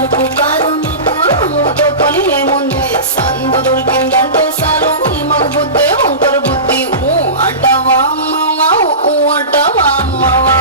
వరకు కాదు మీకు రంగుతో పని ఏముంది సందు దొరికిందంటే సారు ఈ మగ బుద్ధే వంకర బుద్ధి అంటావా అమ్మవా అంటావా అమ్మవా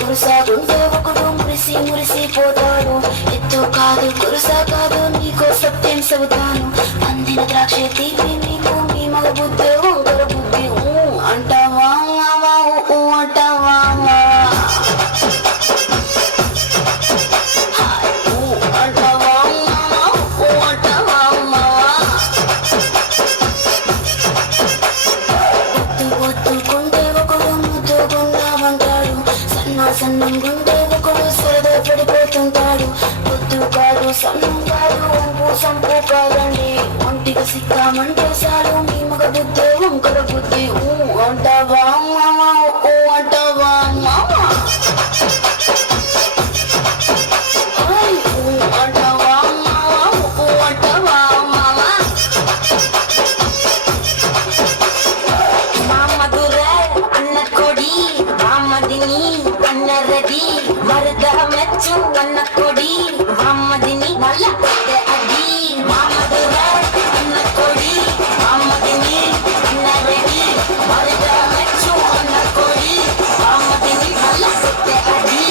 కురుసాగుంటే ఒకడు మురిసిపోతాడు ఎత్తు కాదు కురుసా కాదు నీకో సత్యం చెబుతాను అందిన ద్రాక్ష తీపి నీకు మీ మగ బుద్ధి వంకర బుద్ధి అంటావా అంటావా సన్నం గుండె ఒకడు సరదా పడిపోతుంటాడు పొద్దు కాదు సన్నం కాదు వంపు సంపు కాదండి ఒంటిగా సిక్కామంటే చాలు మీ మగ బుద్ధి వంకర బుద్ధి అంటావా మామా అంటావా మామా అంటావా మామా అంటావా మామా మామధురే అన్న కొడి మామదిని రెడీ మరద మెచ్చు అన్న కొడి మామదిని నల్ల అడి మామధుర అన్న కొడి మామదిని అన్న రెడీ మరద మెచ్చు అన్న కొడి మామదిని నల్ల అడి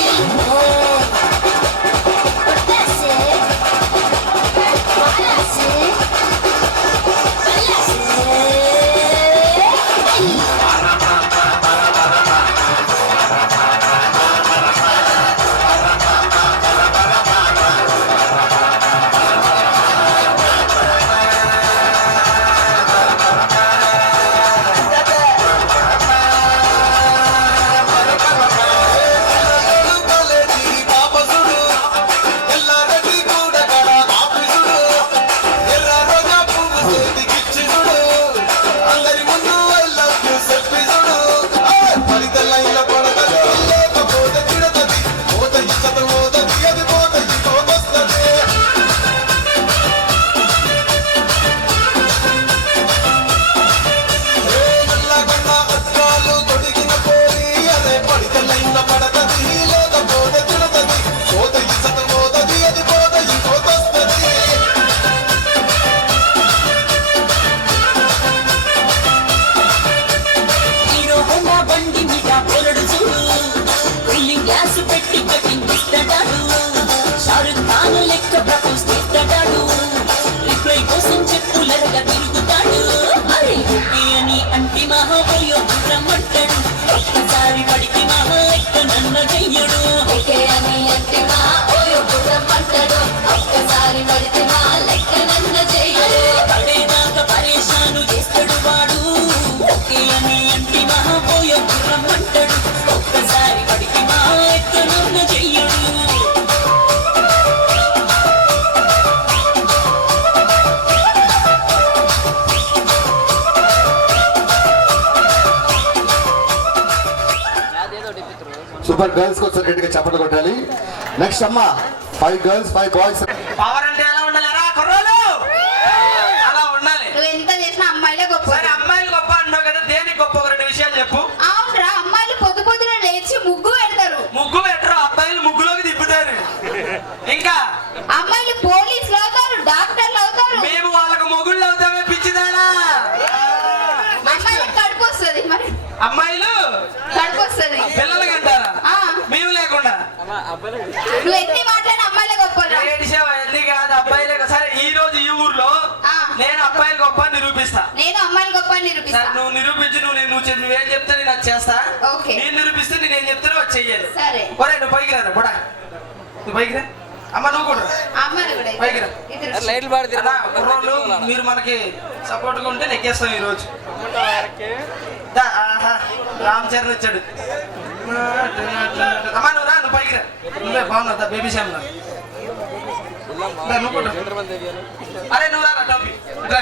సూపర్ గర్ల్స్ కి వచ్చి గట్టిగా చప్పట్లు కొట్టాలి. నెక్స్ట్ అమ్మ 5 గర్ల్స్ 5 బాయ్స్. పవర్ అంటే ఎలా ఉండాలిరా కుర్రోలు? అలా ఉండాలి. నువ్వు ఎంత చేసినా అమ్మాయిలే గొప్ప. సరే అమ్మాయిలు గొప్ప అన్నావు కదా, దేనికి గొప్ప? ఒక 2 విషయాలు చెప్పు. అవునరా, అమ్మాయిలు పొద్దున లేచి ముగ్గు పెడతారు. ముగ్గు పెట్టరు, అబ్బాయిలు ముగ్గులోకి తిప్పుతారు. ఇంకా అమ్మాయిలు పోలీసులు అవుతారు, డాక్టర్లు అవుతారు. మేము వాళ్ళకు మొగుళ్ళు అవుతామే పిచ్చిదానా? అమ్మాయిలకు కడుపు వస్తుంది. మరి అమ్మాయిలు కడుపు వస్తుంది పిల్లలకి అంటారా? మేము లేకుండా నువ్వు ఎన్ని మాట్లాడి అమ్మాయిలే గొప్ప. ఎన్ని కాదు అబ్బాయిలే. సరే ఈ రోజు ఈ ఊర్లో నేను అబ్బాయిలు గొప్ప నిరూపిస్తా. నేను అమ్మాయిలు గొప్ప నిరూపిస్తా. నువ్వు నిరూపించు. నువ్వేం చెప్తే నేను అది చేస్తా. నేను నిరూపిస్తే నేనేం చెప్తానో అది చెయ్యాలి. సరే ఒరే నువ్వు పైకి రా బొడా, నువ్వు పైకి రా. అమ్మ నువ్వు కూడా పైకి రా. మీరు మనకి సపోర్ట్ గా ఉంటే నెక్కేస్తాం ఈ రోజు. రామ్ చరణ్ వచ్చాడు. అమ్మా నువ్వు రా, నువ్వు పైకి రా. నువ్వే బాగున్నావు బేబీ శ్యామ్. దా, నువ్వు కూడా. అరే నువ్వు రా టోపీ రా.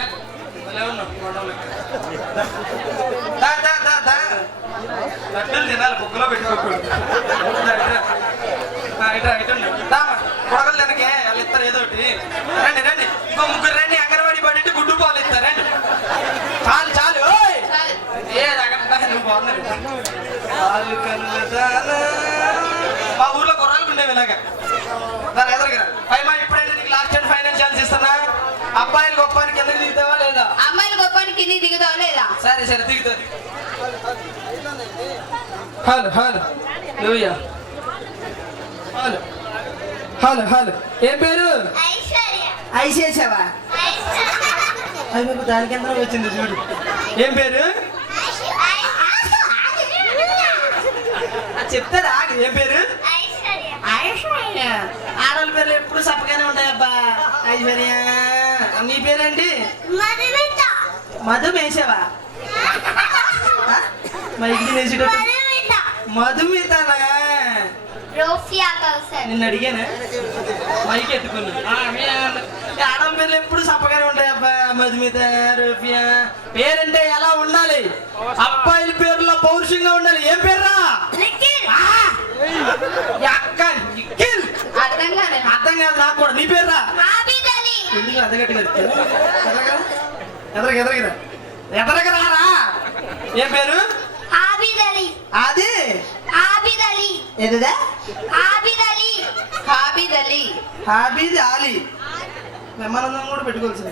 భలే ఉన్నావు, గొడవలు. దా, దా, దా, దా. లడ్డూలు తినాలి, బుక్కలో పెట్టుకోకూడదు. దా, ఇట్రా. ఇటుండి దామా కొడగలు తినకే వాళ్ళు ఇస్తారు ఏదో ఒకటి. రండి రండి, ఇంకో ముగ్గురు రండి. అంగన్వాడీ పడి గుడ్డు పాలు ఇస్తారు. రండి, చాలు చాలు. ఓయ్ ఏ నువ్వు బాగున్నారు. మా ఊర్లో కుర్రాలకు ఉండేవి ఇలాగా. దాని ఎదురుగా పైమా ఇప్పుడైతే నీకు లాస్ట్ అండ్ ఫైనల్ ఛాన్స్ ఇస్తున్నా. అబ్బాయిలు గొప్పానికి కిందకి దిగుతావా లేదా? అమ్మాయిలు గొప్పానికి కిందికి దిగుతావా లేదా? సరే సరే దిగుతుంది. హలో హలో లూయా. హలో హలో హలో ఏం పేరు? ఐసేసావా? అది మీకు దానికి ఎంత వచ్చింది చూడు. ఏం పేరు? చెప్తారా ఏం పేరు? ఆడవాళ్ళ పేర్లు ఎప్పుడు సప్పగానే ఉంటాయబ్బా. ఐశ్వర్య. నీ పేరేంటి? మధు మేసావా? మైకి వేసేటట్టు మధుమితనా? నిన్ను అడిగానా? మైకి ఎత్తుకున్నా. ఆడవాళ్ళ పేర్లు ఎప్పుడు సప్పగానే ఉంటాయబ్బా. మధుమిత, రూఫియా. పేరంటే ఎలా ఉండాలి? అబ్బాయిల పేర్లో పౌరుషంగా ఉండాలి. ఏం పేర్రా? అర్థం కాదు నాకు కూడా. నీ పేర్రా? ఎందుకు అద్దగట్టుగా ఎదరగరారా? ఏం పేరు? అది ఏదా? హాబీద్ అలీ. విమానందం కూడా పెట్టుకోవాల్సింది.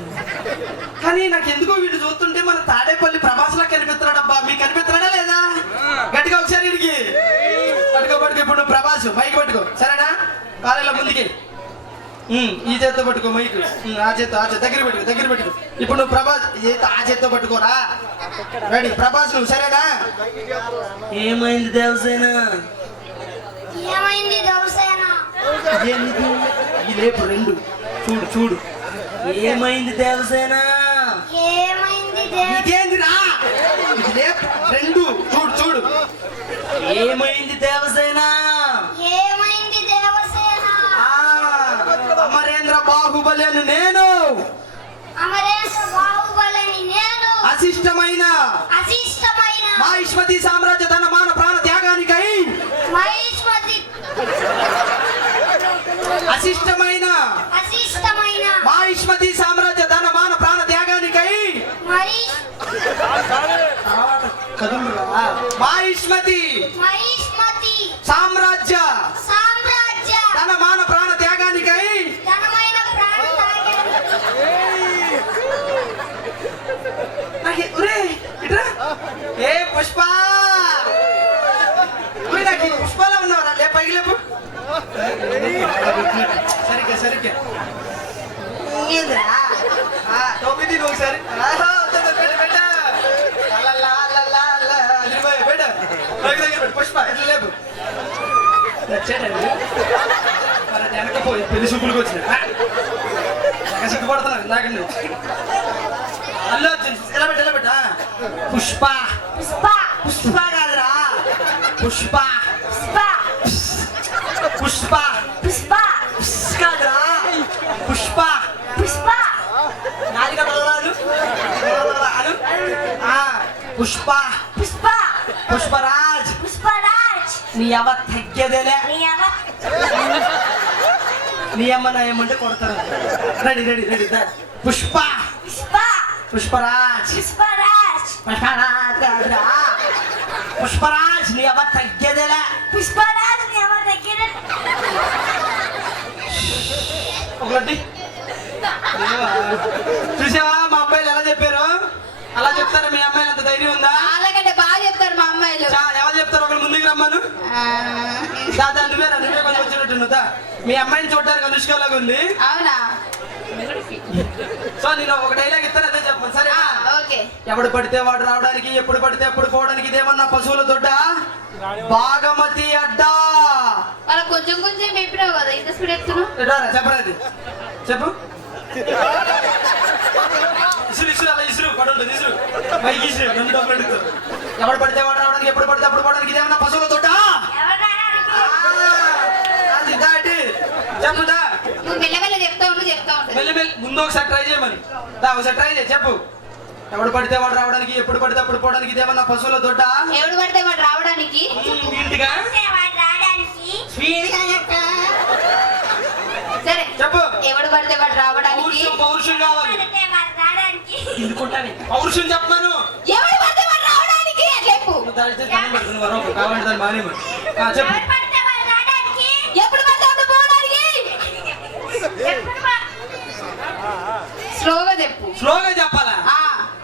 కానీ నాకు ఎందుకో వీడు చూస్తుంటే మన తాడేపల్లి ప్రభాస్లా కనిపిస్తున్నాడు అబ్బా. మీకు కనిపిస్తున్నాడా లేదా? గట్టిగా ఒకసారి వీడికి పట్టుకో పట్టుకో. ఇప్పుడు నువ్వు ప్రభాస్ మైక్ పట్టుకో సరేనా? కాలేలో ముందుకి ఈ చేత్తో పట్టుకో మైక్. ఆ చేత్తో దగ్గర పెట్టుకో. ఇప్పుడు నువ్వు ప్రభాస్ ఆ చేత్తో పట్టుకోరా. రెడీ ప్రభాస్ నువ్వు సరేనా? ఏమైంది దేవసేన? ఇది లేపు రెండు చూడు. ఏమైంది దేవసేన? ఇదేందిరా? ఇది లేపు రెండు చూడు. ఏమైంది దేవసేన? అమరేంద్ర బాహుబలి అని నేను అశిష్టమైన మహిష్మతి సామ్రాజ్య ధన మాన ప్రాణ త్యాగానికై అశిష్టమైన మహిష్మతి సామ్రాజ్య ధన మాన ప్రాణ త్యాగానికై మహిష్మతి సామ్రాజ్య ధన మాన ప్రాణ త్యాగానికై ఏ పుష్ప నాకు పుష్పాలో ఉన్నావరా? లే పైకి లేపు. సరిగ్గా టోపీ తీరు ఒకసారి. పుష్ప ఎట్లా లేపు. వెనకపోయి పెళ్లి చూపులకు వచ్చిన సిగ్గుపడుతున్నాను నాకండి. అల్లు వచ్చింది ఎలా పెట్టా? పుష్ప కాదురా. పుష్ప కాదురా. పుష్ప నాలుగు పుష్పరాజ్. నీ అవ తగ్గేదేలే. నీ అమ్మ నా ఏమంటే కొడతారు. రెడీ పుష్పరాజ్ నీ అవ తగ్గేదేలే. ఒకటి చూసావా మా అబ్బాయిలు ఎలా చెప్పారు? అలా చెప్తారా? మీ అమ్మాయిలు అంత ధైర్యం ఉందా? అలాగంటే బాగా చెప్తారు మా అమ్మాయిలు. ఎలా చెప్తారు? ఒకరు ముందుకు రమ్మను. నువ్వే కొంచెం వచ్చినట్టు. మీ అమ్మాయిని చూడడానికి అనుష్కలాగా ఉంది. అవునా? సో నేను ఒక డైలాగ్ ఇస్తాను, అదే చెప్పండి సరే? ఓకే. ఎవడు పడితే వాడు రావడానికి, ఎప్పుడు పడితే అప్పుడు పోవడానికి ఇదేమన్నా పశువుల దొడ్డ? బాగమతి అడ్డా. అలా కొంచెం చెప్పినావు కదా, ఇంత స్పీడ్ చెప్తున్నావు. చెప్పరాది చెప్పు. ఇసురు అలా ఇసురు పడుంటుంది. పైకి ఇసురు రెండు డబ్బులు అడుగుతారు. ఎవడు పడితే వాడు రావడానికి, ఎప్పుడు పడితే అప్పుడు పోవడానికి ఇదేమన్నా పశువుల దొడ్డ? చెప్పుదా. నువ్వు మెల్లమెల్ల చెప్తావు. చెప్తా ఉంటది. మెల్లి మెల్లి ముందు ఒకసారి ట్రై చేయమని ఒకసారి ట్రై చేయి చెప్పు. ఎవడు పడితే వాడు రావడానికి, ఎప్పుడు పడితే అప్పుడు పోవడానికి ఇదేమన్నా పశువుల దొడ్డ? ఎవడు పడితే వాడు రావడానికి, ఇంటిగా సరే చెప్పు. ఎవడు పడితే వాడు రావడానికి, పౌరుషం కావాలి. పౌరుషం చెప్పాను. ఎవడు పడితే వాడు రావడానికి చెప్పు. కావాలి దాన్ని మానేమని చెప్పు. ఎప్పుడు పడితే అప్పుడు పోవడానికి. స్లోగా చెప్పు. స్లోగా చెప్పాలా? ఆ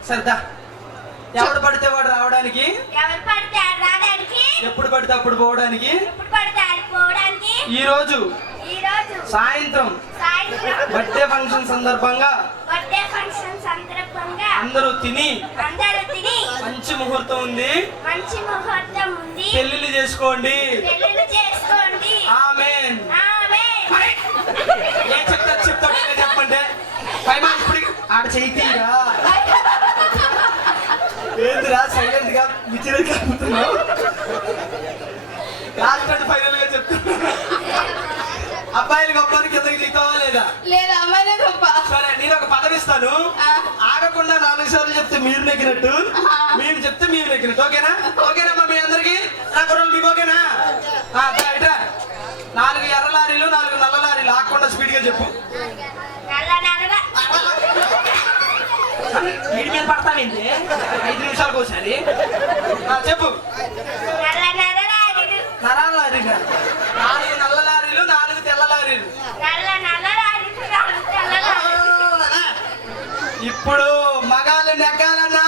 సరదా. ఎవడు పడితే వాడు రావడానికి, ఎవరు పడితే ఆడు రావడానికి, ఎప్పుడు పడితే అప్పుడు పోవడానికి, ఎప్పుడు పడితే ఆడు పోవడానికి, ఈ రోజు సాయంత్రం బర్త్డే ఫంక్షన్ సందర్భంగా అందరూ తిని మంచి ముహూర్తం ఉంది, మంచి ముహూర్తం ఉంది, పెళ్లిళ్ళు చేసుకోండి. పెళ్లిళ్ళు చేసుకోండి. ఆమేన్. ఆమేన్. ఏం చెప్తా చెప్పండి. పైమా ఇప్పుడు ఆడ చేయితీరా ఏందిరా సైలెంట్ గా విచిరే కాపుతున్నావు. లాస్ట్ అండ్ ఫైనల్ గా చెప్తున్నా, అబ్బాయిలు గొప్పని కిందకి దిగుతావా లేదా? లేదా అమ్మాయిలే గొప్ప. సరే నేను ఒక పదం ఇస్తాను, ఆగకుండా 4 సార్లు చెప్తే మీరు నెగ్గినట్టు, మీరు చెప్తే మీరు నెగ్గినట్టు. ఓకేనా? ఓకేనమ్మా మీ అందరికి? నా కుర్రలు మీకు ఓకేనా? ఇట్రా 4 ఎర్ర లారీలు 4 నల్ల లారీలు ఆగకుండా స్పీడ్ గా చెప్పు. నల్ల నల్ల వీడి మీద పడతావేంటి? 5 నిమిషాలకు ఒకసారి చెప్పు. నల్ల నల్ల లారీలు, నరాల లారీలు 4 నల్ల లారీలు 4 తెల్ల లారీలు. నల్ల నల్ల లారీలు, 4 తెల్ల లారీలు. ఇప్పుడు మగాళ్ళు నెగ్గాలన్నా,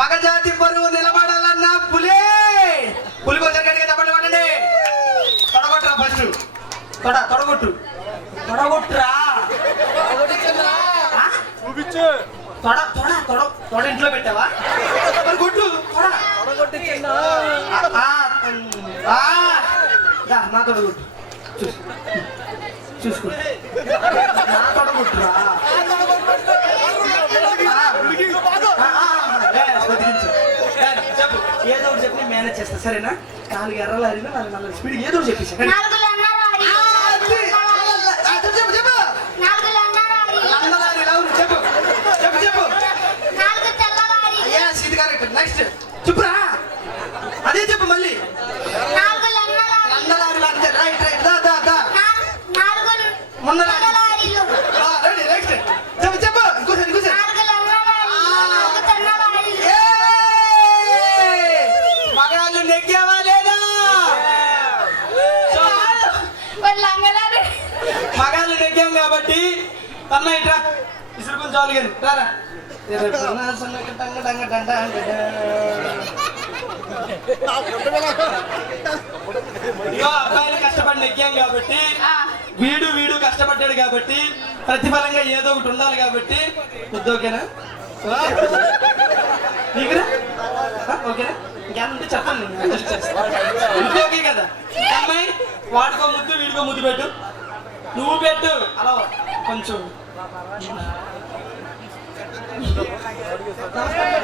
మగజాతి పరువు నిలబడాలన్నా పులి కొంచెం గట్టిగా చెప్పండి. పడండి. తొడగొట్టురా ఫస్ట్. తొడగొట్టురా. తొడ ఇంట్లో పెట్టావా? మరి కొట్టు. నా తొడగొట్టు చూసుకో. నా తొడగొట్టురా. చెప్పు. ఏదో ఒకటి చెప్పి మేనేజ్ చేస్తా సరేనా? 4 ఎర్ర లారీలు 4 నల్ల స్పీడ్ ఏదో ఒకటి చెప్పేసి. 4 నల్ల లారీలు, చెప్పు. 4 నల్ల లారీలు, నల్ల లారీలు అవును. చెప్పు. 4 తెల్ల లారీలు, ఇది కరెక్ట్. నెక్స్ట్ చెప్పురా. అదే చెప్పు మళ్ళీ. 4 నల్ల లారీలు, నల్ల లారీలు అంతే. రైట్. 4 మొన్న తెల్ల లారీలు, రెడీ. నెక్స్ట్ చెప్పు. ఇంకోసారి 4 నల్ల లారీలు, 4 తెల్ల లారీలు. మగాళ్ళు నెగ్గావా లేదా? వాళ్ళు లంగలారు. మగాళ్ళు నెగ్గాం కాబట్టి అన్న ఇట్రా ఇసురుకుని చాలు కానీ రారా. ఇగో అబ్బాయిలు కష్టపడి నెగ్గాం కాబట్టి, వీడు కష్టపడ్డాడు కాబట్టి ప్రతిఫలంగా ఏదో ఒకటి ఉండాలి కాబట్టి ముద్దు ఓకేనా? నీకురా ఓకేనా? ఇంకేమంటే చెప్పండి, అడ్జస్ట్ చేస్తా. ఇంట్లో ఓకే కదా? అమ్మాయి వాడికో ముద్దు వీడికో ముద్దు పెట్టు. నువ్వు పెట్టు అలా కొంచెం.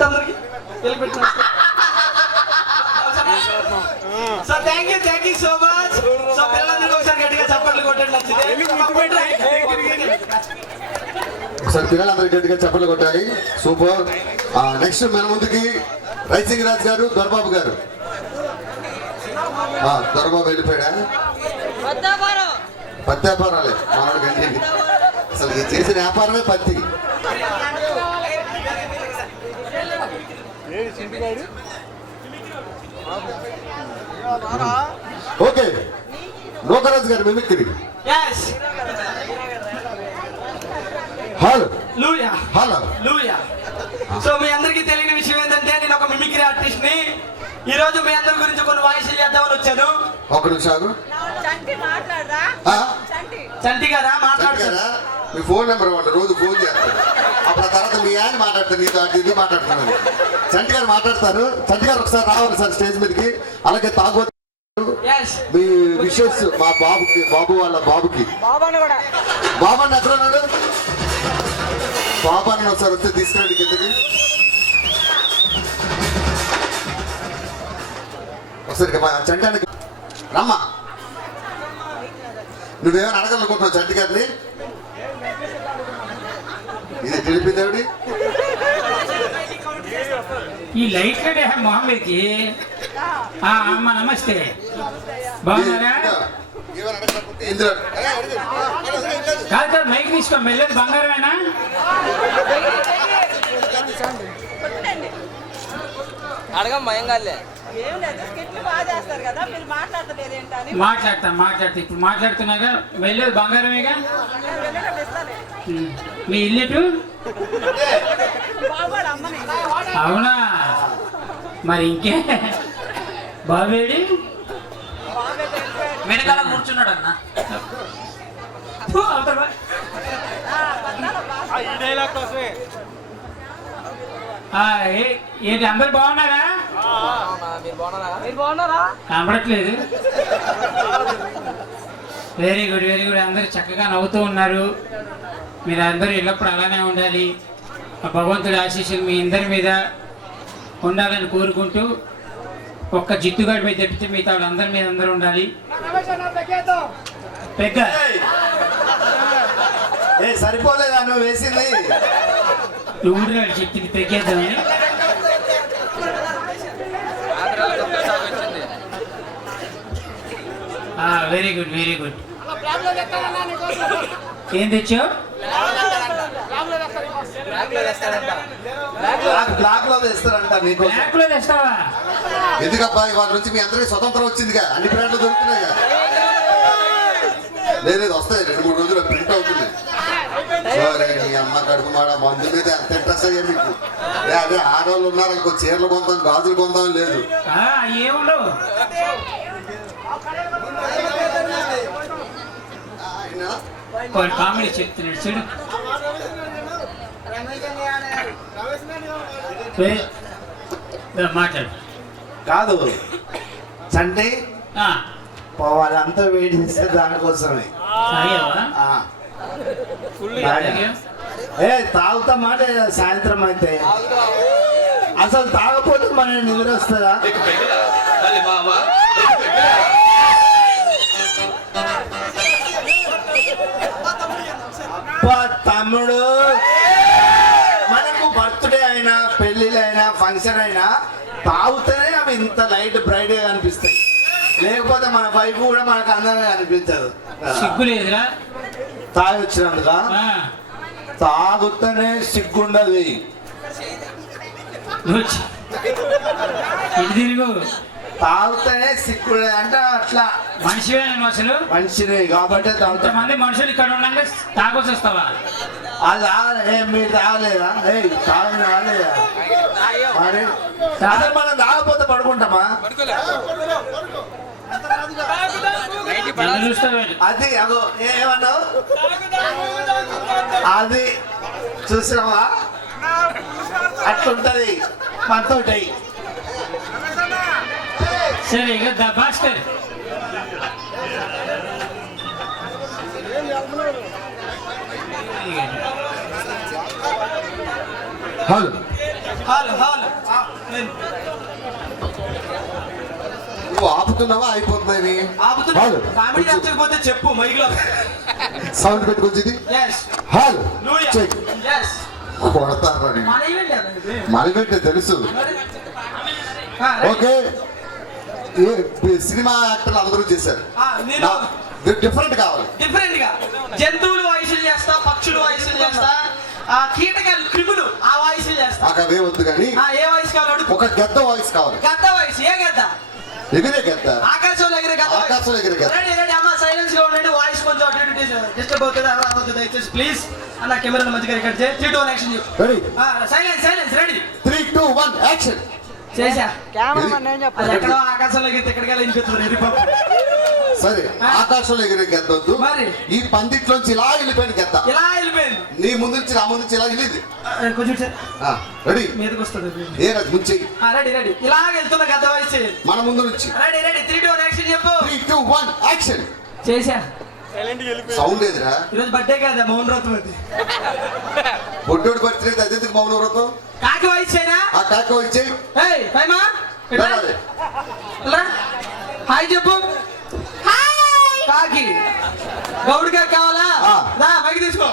అందరికి so thank you so much. So పిల్లలందరికీ ఒకసారి గట్టిగా చప్పట్లు కొట్టండి. ఒకసారి పిల్లలందరికీ గట్టిగా చప్పట్లు కొట్టాలి. సూపర్. నెక్స్ట్ మన ముందుకి రైసింగ్ రాజ్ గారు, దొరబాబు గారు. దొరబాబు వెళ్ళిపోయాడా? పత్తి వ్యాపారాలే మనోడు గంటి. అసలు చేసిన వ్యాపారమే పత్తి. ఓకే నోకరాజు గారు మిమిక్రీ. హలో లూయా. సో మీ అందరికీ తెలియని విషయం ఏంటంటే నేను ఒక మిమిక్రీ ఆర్టిస్ట్ ని. ఈ రోజు మీ అందరి గురించి కొన్ని వాయిస్లు చేద్దామని వచ్చాను. ఒక నిమిషం. చంటి గారా మాట్లాడతారా? మీ ఫోన్ నెంబర్ ఇవ్వండి, రోజు ఫోన్ చేస్తారు. అప్పుడు తర్వాత మీ ఆయన మాట్లాడతారు, నీతో అటు ఇది మాట్లాడుతున్నాను. చంటి గారు మాట్లాడతారు. చంటి గారు ఒకసారి రావాలి సార్ స్టేజ్ మీదకి. అలాగే తాగోతు మీ విషెస్ మా బాబుకి, బాబు వాళ్ళ బాబుకి. బాబు అన్న ఎక్కడ ఉన్నాడు? బాబు అన్న ఒకసారి వస్తే తీసుకురండి కిందకి. ఒకసారి చంటానికి రమ్మా. నువ్వేమైనా అడగాలనుకుంటున్నావు చంటి గారిని? ఇది తెలిపిందేవిడి ఈ లైట్ కడే మొహమ్మద్కి అమ్మ నమస్తే బాగున్నారా? ఇందులో కాదు కాదు మైక్ తీసుకో మెల్లది బంగారమేనా? అడగమ్మా ఏం కాదులే. మాట్లాడతా ఇప్పుడు మాట్లాడుతున్నాగా మెల్లది బంగారమేగా. మీ ఇల్లు అవునా? మరి ఇంకే బాబేడి వెనకాల కూర్చున్నాడు అన్న. ఏంటి అందరు బాగున్నారా? మీరు బాగున్నారా? కనపడట్లేదు. వెరీ గుడ్ అందరు చక్కగా నవ్వుతూ ఉన్నారు. మీరు అందరూ ఎల్లప్పుడు అలానే ఉండాలి. ఆ భగవంతుడి ఆశీస్సులు మీ అందరి మీద ఉండాలని కోరుకుంటూ ఒక్క జిత్తుగాడి మీద తెప్పితే మిగతా వాళ్ళందరి మీద అందరూ ఉండాలి. పెద్ద సరిపోలేదా నువ్వు వేసింది? ఊరిలో చెప్పింది పెగ్గేద్దామని. వెరీ గుడ్ ఏం తెచ్చావు? బ్లాక్ లో తెస్తారంట నీకు. బ్లాక్ లో తెస్తావా? ఎందుకబ్బా వాళ్ళ నుంచి మీ అందరికీ స్వతంత్రం వచ్చిందిగా, అన్ని బ్రాండ్లు దొరుకుతున్నాయిగా. లేదు వస్తాయి 2-3 రోజులు ప్రింట్ అవుతుంది. సరే నీ అమ్మ కడుపు మాడ మందు మీద ఎంత ఇంట్రెస్ట్ అయ్యా మీకు? అదే ఆడవాళ్ళు ఉన్నారు అనుకో, చీరలు కొందాం గాజులు కొందాం లేదు. ఏముండవు. కామెడీ చెప్తున్నాడు చూడు. మాట్లాడు. కాదు చంటి పోవాలి అంతా వెయిట్ చేస్తే దానికోసమే. తాగుతా మాట సాయంత్రం అయితే అసలు తాగపోతే మన నిద్ర వస్తుందా? తమ్ముడు మనకు బర్త్డే అయినా పెళ్ళిళ్ళైనా ఫంక్షన్ అయినా తాగుతూనే అవి ఇంత లైట్ బ్రైట్ గా కనిపిస్తాయి. లేకపోతే మన వైపు కూడా మనకు అందంగా కనిపించదు. సిగ్గు లేదురా తాగి వచ్చినందుక? తాగుతూనే సిగ్గుండదు. తిరుగు తాగుతూనే సిగ్గుండదు అంటే అట్లా. మనిషివే నేను అసలు మనిషిని కాబట్టి కొంతమంది మనుషులు ఇక్కడ ఉండగా తాగొచ్చి వస్తావా? అది మీరు తాగలేదా? తాగిన రాలేదా? మరి అసలు మనం తాగపోతే పడుకుంటామా? అది అగో ఏమన్నావు? అది చూసినావా? అట్లుంటది మనతోటి. సరే ఇక ద భాస్కర్ హలో నువ్వు ఆపుతున్నావా అయిపోతున్నాయి? కామెడీ నచ్చకపోతే చెప్పు మైక్లో సౌండ్ పెట్టుకొచ్చింది. హలో కొడతారు మనకంటే తెలుసు. ఓకే సినిమా యాక్టర్లు అందరూ చేశారు. డిఫరెంట్ కావాలి. డిఫరెంట్ గా జంతువులు వాయిస్లు చేస్తా, పక్షులు వాయిస్లు చేస్తా, కీటకాలు క్రిములు ఆ వాయిస్లు చేస్తా. అవే వద్దు కానీ ఏ వాయిస్ కావాలి? ఒక గద్ద వాయిస్ కావాలి. గద్ద వాయిస్. ఏ గద్ద? ఎగిరే గద్ద. ఆకాశంలో ఎగిరే గద్ద. ఆకాశంలో ఎగిరే గద్ద. రెడీ అమ్మ సైలెన్స్ గా ఉండండి. వాయిస్ కొంచెం డిస్టర్బ్ అవుతుంది. ఎవరు అవ్వద్దు దయచేసి ప్లీజ్. అన్న కెమెరా మంచిగా రికార్డ్ చేయి. 3, 2, 1 యాక్షన్ చెప్పు. Ready silence ready 3, 2, 1 action. చేసా. అది ఎక్కడో ఆకాశంలో ఎగిరితే ఎక్కడికి వెళ్ళిపోతుంది. సరే ఆకాశంలో ఎగిరే గద్ద వద్దు. మరి ఈ పందిట్లోంచి ఇలా వెళ్ళిపోయిన గద్ద. ఇలా వెళ్ళిపోయింది. నీ ముందు నుంచి నా ముందు నుంచి ఇలా వెళ్ళింది. కొంచెం రెడీ మీదకి వస్తుంది. ఏ రాజు ముంచెయ్యి. రెడీ ఇలా వెళ్తున్న గద్ద వాయిస్ మన ముందు నుంచి. రెడీ 3, 2, 1 యాక్షన్ చెప్పు. 3, 2, 1 యాక్షన్. చేసా. సౌండ్ ఏదిరా? ఈరోజు బర్త్డే కదా మౌన వ్రతం. అది బొడ్డోడు బర్త్డే అదేందుకు మౌన వ్రతం? కాకి వాయిస్ అయినా ఆ కాకి వాయిస్ చేయి. హాయ్ చెప్పు. కాకి గౌడ్ గారు కావాలా? మైకి తీసుకో.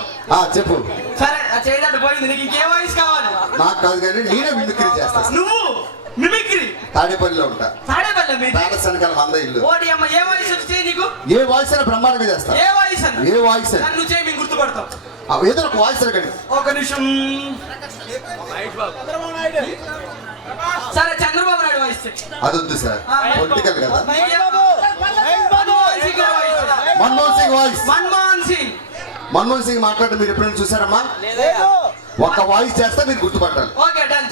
చెప్పు. సరే ఆ చేయదంటే పోయింది, నీకు ఇంకే వాయిస్ కావాలి? నాకు కాదు కానీ నేనే మిమిక్రీ చేస్తా. నువ్వు మిమిక్రీ? తాడేపల్లిలో ఉంటా. తాడేపల్లి మీది? ప్యాలెస్ వెనకాల మంద ఇల్లు. ఓడి అమ్మ, ఏ వాయిస్ వచ్చి నీకు? ఏ వాయిస్ అయినా బ్రహ్మాండంగా చేస్తా. ఏ వాయిస్ అని? ఏ వాయిస్ అని నువ్వు చేయి, మేము గుర్తుపడతాం. ఏదో ఒక వాయిస్ అడగండి. ఒక నిమిషం. సరే చంద్రబాబు నాయుడు వాయిస్. అది వద్దు సార్, పొలిటికల్ కదా. మన్మోహన్ సింగ్ వాయిస్. మన్మోహన్ సింగ్. మన్మోహన్ సింగ్ మాట్లాడటం మీరు ఎప్పుడైనా చూసారమ్మా? ఒక వాయిస్ చేస్తే మీరు గుర్తుపట్టాలి. Okay done.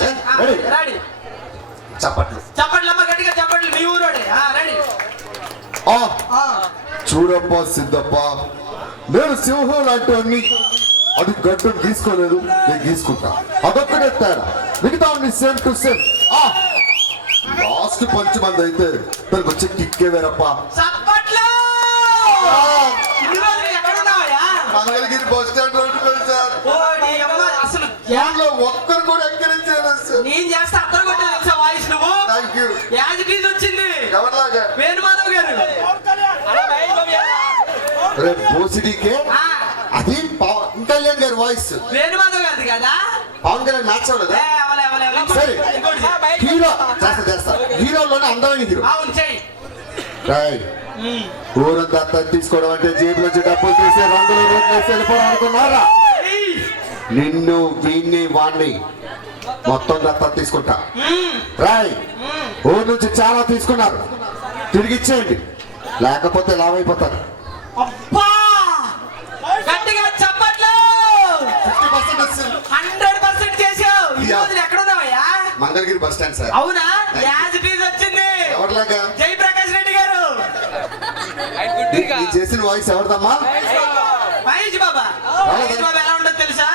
రెడీ. చప్పట్లు. చప్పట్లు అమ్మ, గట్టిగా చప్పట్లు. మీ ఊరోడే. రెడీ. చూడప్ప సిద్ధప్ప, నేను సింహం లాంటి వాడిని. అది గడ్డం గీసుకోలేదు, నేను గీసుకుంటా. అదొక్కడే తేడా, మిగతా same to same. Last punch మంది అయితే దానికి వచ్చే కిక్కే వేరప్ప. Mangalagiri bus stand road sir. అసలు ఒక్కరు కూడా ఎంకరేజ్ చేయలేదు సార్. నేను చేస్తే అద్దరు కొట్టే తెలుసా వాయిస్ నువ్వు? Thank you. As it is వచ్చింది. ఎవరిలాగా? వేణుమాధవ్ గారు. రేపు ఓసిడీకే అది పవన్ కళ్యాణ్ గారి వాయిస్. వేణుమాధవ్ గారిది కదా? పవన్ కళ్యాణ్ మ్యాచ్ అవ్వలేదా? సరే, హీరో చేస్తా. హీరోలోనే అందమైన హీరో. అవును, చెయ్యి. ఊరంతా తీసుకోవడం అంటే జేబులోంచి డబ్బులు తీసి రంగులు వేసి వెళ్ళిపోవడం అనుకున్నారా? నిన్ను వీణ్ణి వాణ్ణి మొత్తం దత్తా తీసుకుంటా. రాయ్, ఊరు నుంచి చాలా తీసుకున్నారు, తిరిగి ఇచ్చేయండి, లేకపోతే లాభైపోతారు. గట్టిగా చప్పట్లు. 100% చేసావు. ఈ రోజు ఎక్కడ ఉన్నావయ్యా? Mangalagiri bus stand sir. అవునా? యాజ్ ఇట్ ఈజ్ వచ్చింది. ఎవరిలాగా? జయప్రకాష్ రెడ్డి గారు. చేసిన వాయిస్ ఎవరిదమ్మా? మహేష్ బాబా. మహేష్ బాబా ఎలా ఉండదు తెలుసా?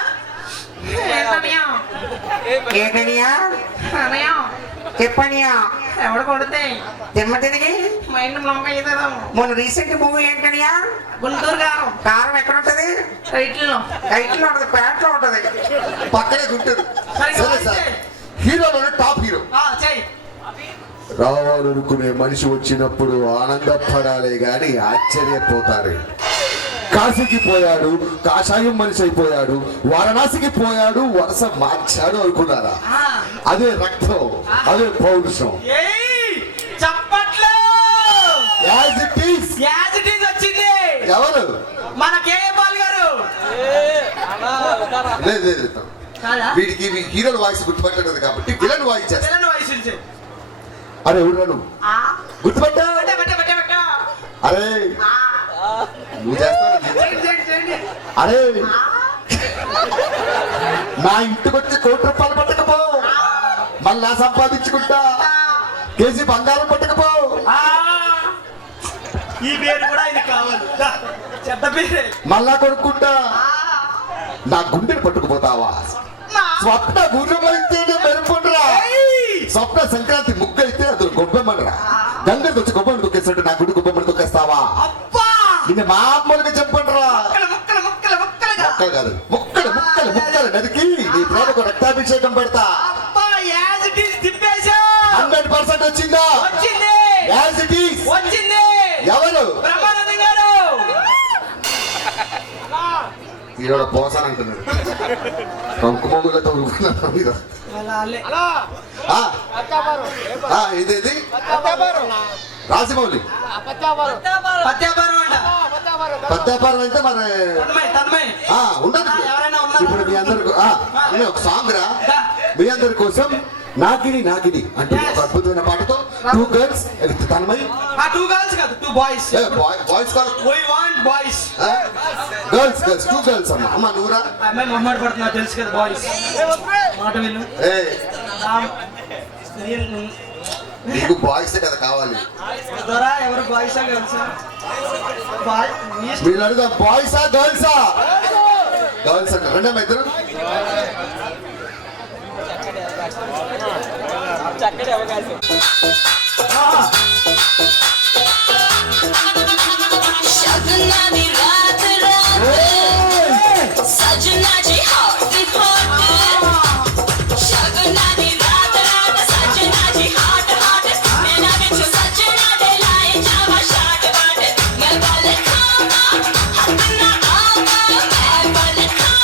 చెప్పనియా ఎవడు కొడితే తిమ్మ తిరిగి మైండ్ బ్లాక్ అయ్యేదా? మొన్న రీసెంట్ మూవీ ఏంటనియా? గుంటూరు గారు. కారం ఎక్కడ ఉంటది? టైటిల్ టైటిల్ ఉంటది, ప్యాంట్ లో ఉంటది. పక్కనే గుంటూరు. సరే సార్, హీరోలోనే టాప్ హీరో. చెయ్యి. రావాలనుకునే మనిషి వచ్చినప్పుడు ఆనందపడాలే గాని ఆశ్చర్యపోతారు. కాశీకి పోయాడు, కాషాయం మనిషి అయిపోయాడు, వారణాసికి పోయాడు, వరుస మార్చాడు అనుకున్నారా? అదే రక్తం, అదే పౌరుషం. చప్పట్లు. As it is. As it is వచ్చింది. ఎవరు? మన కేఏ పాల్ గారు. లేదు, వీడికి హీరోల వాయిస్ గుర్తుపట్టలేదు కాబట్టి విలన్ వాయిస్ చేస్తాను. విలన్ వాయిస్ ఇచ్చే. అరే ఎవరు గుర్తుపట్టా? అరే నువ్వు చేస్తావు. అరే నా ఇంటికి వచ్చి ₹1,00,00,000 పట్టకపో, మళ్ళా సంపాదించుకుంటా. కేజీ బంగారం పట్టకపో. ఈ పేరు కూడా ఆయన కావాలి. చెడ్డ పేరే. మళ్ళా కొనుక్కుంటా. నా గుండెని పట్టుకుపోతావా? స్వప్న గుర్రమైతేనే మెరుపుండ్రా. స్వప్న సంక్రాంతి ముగ్గైతే అది గొబ్బెమ్మరా. గంగకి వచ్చి గొబ్బెమ్మని తొక్కేసినట్టు నా గుడి గొబ్బెమ్మని తొక్కేస్తావా? నిన్ను మామూలుగా చెప్పండిరా. మొక్కలు కాదు, ముక్కలు ముక్కలు ముక్కలు నరికి నీ ప్రేమకు రక్తాభిషేకం పెడతా. 100% వచ్చిందా? As it is. ఎవరు? ఈరోజు పోసానంటున్నాడు. కంకుమొగ్గులతో ఊరుకున్నాడు. ఇదేది రాజమౌళి పత్యాపారం అయితే మరి ఉండదు. ఇప్పుడు మీ అందరికి ఒక సాంగ్ రా, మీ అందరి కోసం నాకిని నాకిని అంటే ఒక అద్భుతమైన పాటతో 2 girls విత్ తన్మయ్. 2 girls కాదు, 2 boys. బాయ్స్ కాదు, we want boys. Girls 2 girls అమ్మ నువ్వురా. అమ్మాయి మొహమాట పడుతున్నా తెలుసు కదా. బాయ్స్ మాట విను. నీకు బాయ్స్ కదా కావాలి. ఎవరు బాయ్సా గర్ల్సా? మీరు అడుగుదా బాయ్సా గర్ల్సా? గర్ల్స్ అంట. రెండే ఇద్దరు చక్కటి అవకాశం. शगुनानी रात रात सजना जी हॉट हॉट शगुनानी रात रात सजना जी हॉट हॉट मेरा बिच्छू सजना दे लाए जावा शाट बाट मैं बल खावा हाथ ना आवा मैं बल खावा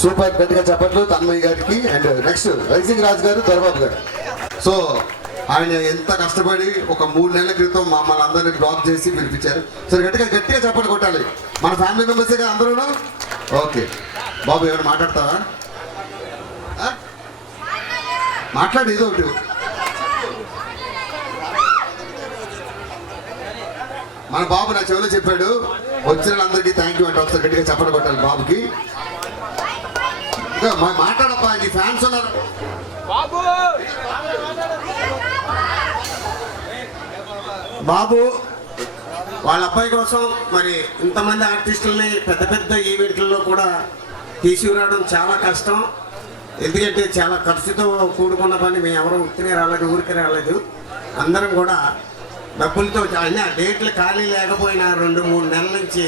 సూపర్, గట్టిగా చెప్పట్లు తన్మయ్య గారికి. అండ్ నెక్స్ట్ రైజింగ్ రాజు గారు, దొరబాబు గారు. సో ఆయన ఎంత కష్టపడి ఒక 3 నెలల క్రితం మమ్మల్ని అందరినీ బ్లాక్ చేసి పిలిపించారు. సరే గట్టిగా గట్టిగా చెప్పట్లు కొట్టాలి. మన ఫ్యామిలీ మెంబర్సే కదా అందరూ. ఓకే బాబు, ఏమైనా మాట్లాడతావా? మాట్లాడు ఏదో ఒకటి. మన బాబు నా చెవిలో చెప్పాడు, వచ్చిన వాళ్ళందరికీ థ్యాంక్ యూ అంటే ఒకసారి గట్టిగా చెప్పలు కొట్టాలి బాబుకి. మాట్లాడప్పా, నీ ఫ్యాన్స్ ఉన్నారు. బాబు వాళ్ళ అబ్బాయి కోసం మరి ఇంతమంది ఆర్టిస్టులని పెద్ద పెద్ద ఈవెంట్లలో కూడా తీసుకురావడం చాలా కష్టం. ఎందుకంటే చాలా ఖర్చుతో కూడుకున్న పని. మేము ఎవరో ఉత్తినే రాలేదు, ఊరికి రాలేదు. అందరం కూడా డబ్బులతో అయినా డేట్లు ఖాళీ లేకపోయినా 2-3 నెలల నుంచి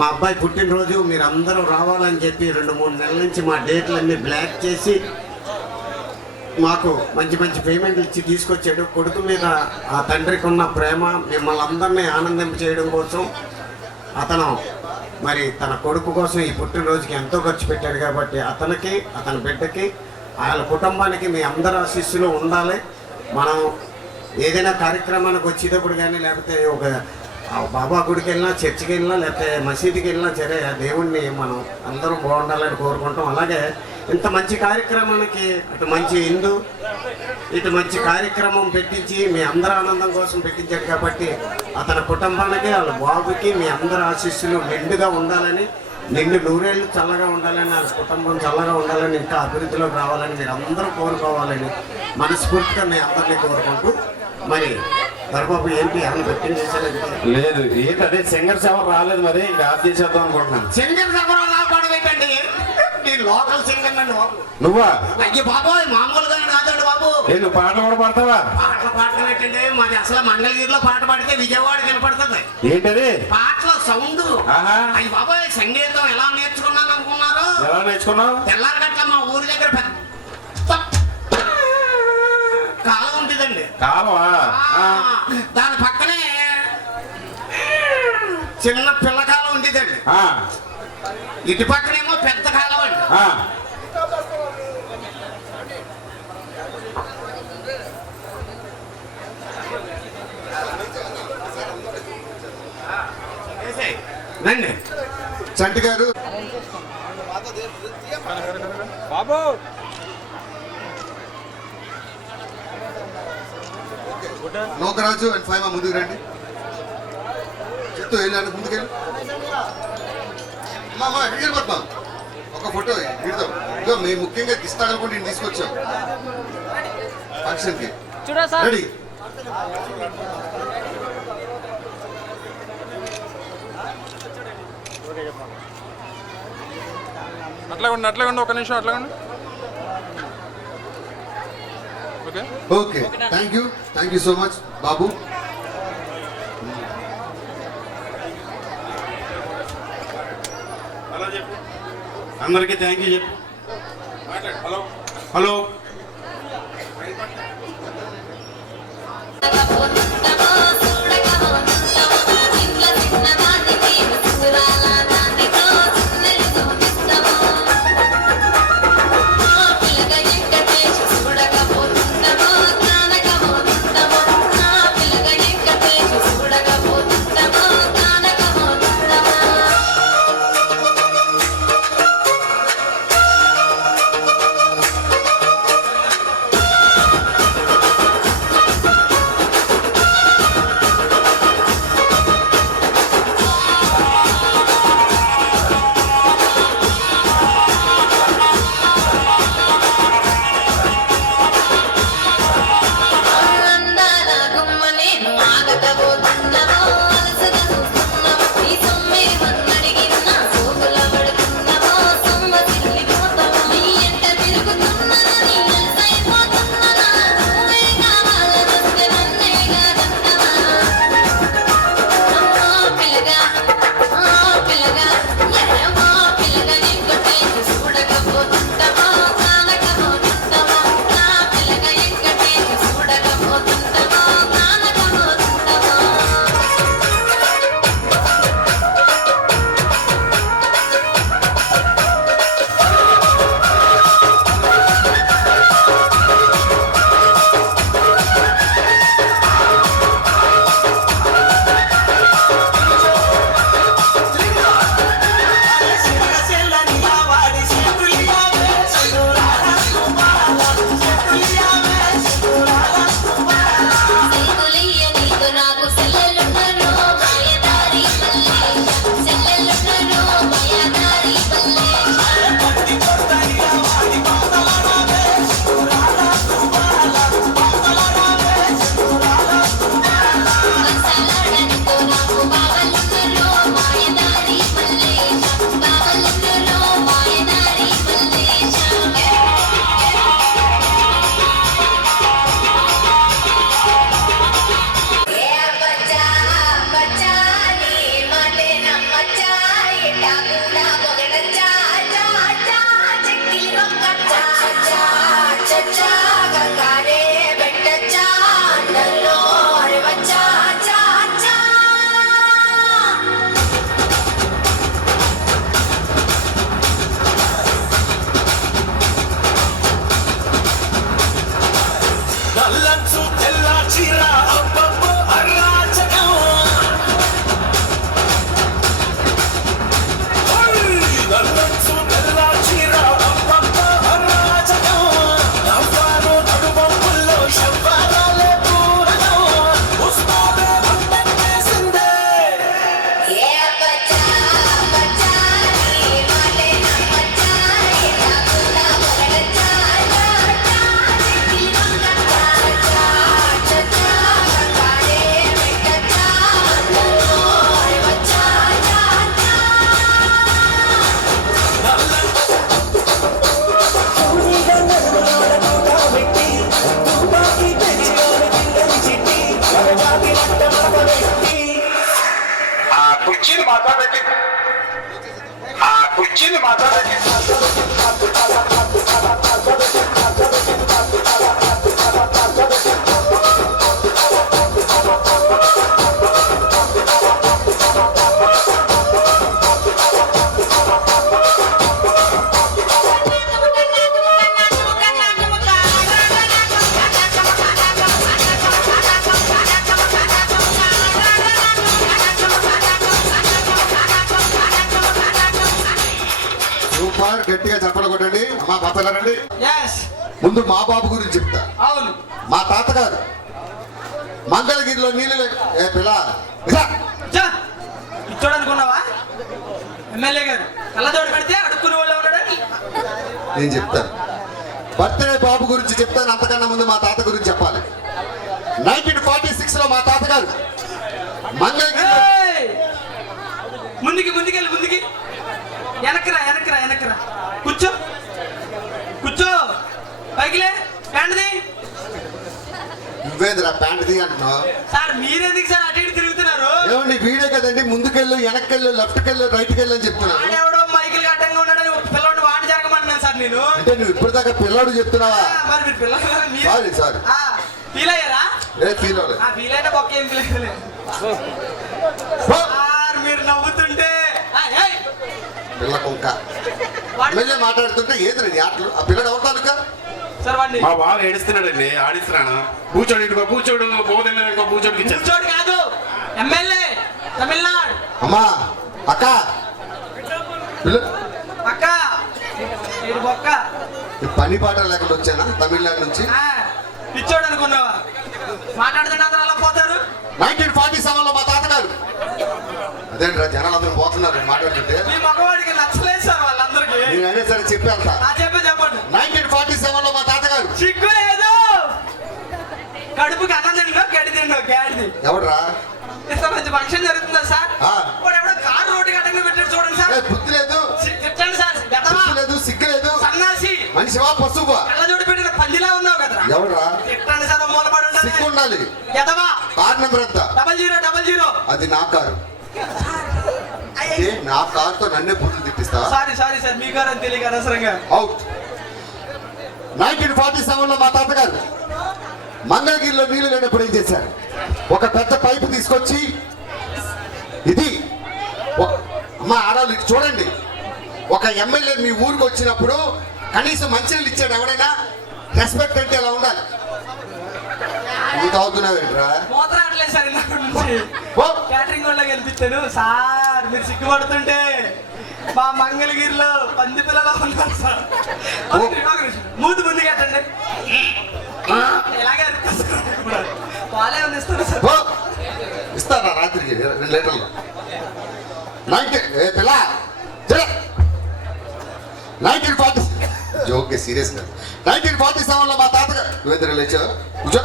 మా అబ్బాయి పుట్టినరోజు మీరు అందరూ రావాలని చెప్పి 2-3 నెలల నుంచి మా డేట్లన్నీ బ్లాక్ చేసి మాకు మంచి మంచి పేమెంట్లు ఇచ్చి తీసుకొచ్చాడు. కొడుకు మీద ఆ తండ్రికి ఉన్న ప్రేమ మిమ్మల్ని అందరినీ ఆనందింప చేయడం కోసం అతను మరి తన కొడుకు కోసం ఈ పుట్టినరోజుకి ఎంతో ఖర్చు పెట్టాడు. కాబట్టి అతనికి, అతని బిడ్డకి, వాళ్ళ కుటుంబానికి మీ అందరి ఆశీస్సులు ఉండాలి. మనం ఏదైనా కార్యక్రమానికి వచ్చేటప్పుడు కానీ, లేకపోతే ఒక బాబా గుడికి వెళ్ళినా, చర్చికి వెళ్ళినా, లేకపోతే మసీదుకి వెళ్ళినా సరే దేవుణ్ణి మనం అందరం బాగుండాలని కోరుకుంటాం. అలాగే ఇంత మంచి కార్యక్రమానికి అటు మంచి హిందూ, ఇటు మంచి కార్యక్రమం పెట్టించి మీ అందరి ఆనందం కోసం పెట్టించాడు. కాబట్టి అతని కుటుంబానికి, వాళ్ళ బాబుకి మీ అందరి ఆశీస్సులు నిండుగా ఉండాలని, నిండు 100 ఏళ్ళు చల్లగా ఉండాలని, వాళ్ళ కుటుంబం చల్లగా ఉండాలని, ఇంకా అభివృద్ధిలోకి రావాలని మీరు అందరూ కోరుకోవాలని మనస్ఫూర్తిగా మీ అందరినీ కోరుకుంటూ మరి దొరబాబు ఏంటి అన్న పెట్టింది లేదు ఏంటి అదే సింగర్స్ ఎవరు రాలేదు, మరి ఇంకా ఆఫ్ చేసేద్దాం అనుకుంటున్నాను. సింగర్స్ ఎవరు రాకూడదండి, నేను లోకల్ సింగర్ అండి బాబు. నువ్వా? అయ్యి బాబోయ్, మామూలుగా కాదండి బాబు. నువ్వు పాటలు కూడా పాడతావా? పాటలు పాడతానంటే మాది అసలు మంగళగిరిలో పాట పాడితే విజయవాడ వినపడుతుంది. ఏంటది పాటలో సౌండ్. అయ్యి బాబోయ్, సంగీతం ఎలా నేర్చుకున్నాను అనుకున్నారు? ఎలా నేర్చుకున్నావు? తెల్లారగట్ల మా ఊరి దగ్గర పెద్ద కాలం ఉంటుందండి. కాలమా? దాని పక్కనే చిన్న పిల్ల కాలం ఉండేదండి. ఇటు పక్కనేమో పెద్ద కాలం అండి. రండి చంటి గారు. బాబు నోకరాజు అండ్ ఫైమా ముందుకు రండి. చెప్తూ వెళ్ళాను ముందుకెళ్ళి. అమ్మా ఎక్కడికి వెళ్ళిపోతున్నాం? ఒక ఫోటో ఇద్దాం. ఇదో మేము ముఖ్యంగా ఇస్తాగనుకుంటే నేను తీసుకొచ్చాం ఫంక్షన్కి. రెడీ? అట్లా ఉండి ఒక నిమిషం అట్లా ఉండి. Okay, thank you so much బాబు. అందరికీ థ్యాంక్ యూ చెప్పు. హలో హలో చూడబోతున్నావో అలసగా చూస్తున్నావో నీ సొమ్మే మన్నడిగిన సోకుల పడుతున్నావో సొమ్మ తిరిగిపోతావో నీ ఎంట తిరుగుతున్నానా నీ అలసైపోతున్నానా నువ్వే కావాలనొస్తే నన్నే కాదంటావా పిల్లగా పిల్లగా ఎరవో పిల్లగా నీకొట్టే చూడకపోతుంటావో కానకపోతుంటావో నా పిల్లగా ఎక్కడే చూడకపోతుంటావో కానకపోతుంటావో సిగ్గులియ్య నీకు నాకు సెల్లెలున్నరో మాయదారి మల్లేశ సెల్లెలున్నరో మాయదారి మల్లేశ మసలాడనుకో నాకు బావలున్నరో మాయదారి మల్లేశ బావలున్నరో మాయదారి మల్లేశ ఏ బచ్చా బచ్చా నీ మాటే నమ్మచ్చా ఎట్టా కూడా పొగడచ్చా చా చా చెక్కిలి కొక్కచ్చా చా చచ్చా గంగారే బెట్టచ్చా అండల్లో అరవచ్చా చా చా నల్లంచు తెల్ల చీర అబ్బబ్బో అరాచకం నల్లంచు తెల్ల చీర అబ్బబ్బో అరాచకం నవ్వారు నడుమొప్పుల్లో శవ్వారాలే పూరకం ఉస్మానే మంటేసిందే ఏ బచ్చా బచ్చా నీ మాటే నమ్మచ్చా ఎట్టా కూడా పొగడచ్చా చా చా చెక్కిలి కొక్కచ్చా చా చచ్చా గంగారే బెట్టచ్చా అండల్లో అరవచ్చా చా చా ఆ కుర్చీని మాట్లాడబెట్టి ఆ కుర్చీని మాట్లాడబెట్టి సూపర్, గట్టిగా చెప్పలు కొట్టండి. అమ్మా పాపలారండి. ఎస్ ముందు మా బాబు గురించి చెప్తా. అవును మా తాతగారు మంగళగిరిలో నీళ్ళు ఏ పిల్ల ఇలా. జా ఇచ్చోడు అనుకున్నావా ఎమ్మెల్యే గారు కళ్ళతోడు పెడితే అడుక్కునే వాళ్ళు ఉన్నాడని నేను చెప్తాను. బర్త్డే బాబు గురించి చెప్తాను. అంతకన్నా ముందు మా తాత గురించి చెప్పాలి. 1946 లో మా తాతగారు మంగళగిరి ఏయ్! ముందుకెళ్ళి ముందుకి వెనకరా కూర్చో పైకిలే ప్యాంట్ది నువ్వేంద్రా ప్యాంట్ తీ అంటున్నావు? సార్ మీరెందుకు సార్ అటు ఇటు తిరుగుతున్నారు ఏమండి వీడే కదండి, ముందుకెళ్ళు వెనక్కెళ్ళు లెఫ్ట్కెళ్ళు రైట్కెళ్ళు అని చెప్తున్నాను. ఆడెవడో మైకిల్ అడ్డంగా ఉన్నాడని పిల్లడు వాడి జరగమన్నాను సార్ నేను అంటే నువ్వు ఇప్పటిదాకా పిల్లాడు చెప్తున్నావా? మరి మీరు పిల్లలు సారీ ఫీల్ అయ్యారా? ఫీల్ అవ్వలేదు. ఫీల్ అయినా బొక్క ఏం ఫీల్ అయ్యలే సార్ మీరు నవ్వుతుంటే ఏయ్! పిల్ల కుంక ఎమ్మెల్యే మాట్లాడుతుంటే ఏది నీ ఆటలు? ఆ పిల్లడు ఎవరు సార్ వాడిని మా బాగా ఏడుస్తున్నాడండి, ఆడిస్తున్నాను. కూర్చోడు ఇటుకో కూర్చోడు పోదెళ్ళ కూర్చోడికి ఇచ్చాను. కూర్చోడు కాదు ఎమ్మెల్యే తమిళనాడు అమ్మా అక్క అక్క మీరు బొక్క ఈ పని పాట లేకుండా వచ్చానా తమిళనాడు నుంచి? పిచ్చోడు అనుకున్నావా? మాట్లాడుతున్నా అలా పోతారు. 1947 లో మా తాతగారు అదేంట్రా జనాలు అందరూ పోతున్నారు మాట్లాడుతుంటే. మీ మగవాడికి నచ్చలేదు సార్ వాళ్ళందరికీ. నేనైనా సరే చెప్పేస్తా. చెప్పండి. 1947 లో మా తాతగారు సిగ్గు లేదు. కడుపుకి అన్నం తిండో గడి తిండో ఆడిది ఎవడరా ఇంత మంచి ఫంక్షన్ జరుగుతుందా సార్ ఆ. వాడు ఎవడో కారు రోడ్డు గడ్డంగా పెట్టాడు చూడండి సార్ బుద్ధి లేదు, తిట్టండి సార్ గతమా బుద్ధి లేదు, సిగ్గు లేదు. సన్నాసి మనిషివా పశువా? కళ్ళజోడు పెట్టిన పందిలా ఉన్నావు కదరా ఎవడరా? తిట్టండి సార్ మూలపడి సిగ్గు ఉండాలి. గతమా కార్ నెంబర్ ఎంత? 0000. అది నా కారు. ఏ, నా కారుతో నన్నే బుద్ధులు తిప్పిస్తా? సారీ సార్ మీ గారు అని తెలియక అనవసరంగా అవుట్. 1947 లో మా తాతగారు మంగళగిరిలో నీళ్లు లేనప్పుడు ఏం చేశారు? ఒక పెద్ద పైపు తీసుకొచ్చి ఇది మా ఆడవాళ్ళు ఇటు చూడండి, ఒక ఎమ్మెల్యే మీ ఊరికి వచ్చినప్పుడు కనీసం మంచినీళ్ళు ఇచ్చాడు ఎవడైనా? రెస్పెక్ట్ అంటే ఎలా ఉండాలి? నువ్వు తాగుతున్నావేంట్రా? మోతరాట్లేదు సార్ ఇందాక నుంచి ఓ, క్యాటరింగ్ వాళ్ళకి గెలిపించాను సార్. మీరు సిగ్గుపడుతుంటే మా మంగళగిరిలో పంది పిల్లలు ఉన్నారు సార్. మూతి ముందు కట్టండి ఎలాగే వాళ్ళే ఉంది ఇస్తారు సార్. ఓ, ఇస్తారా రాత్రికి 2 లీటర్లు? ఏ పిల్ల 1940 జోకే సీరియస్ గా 1947 లో మా తాతగారు నువ్వెందుకు లేచావు? కూర్చో.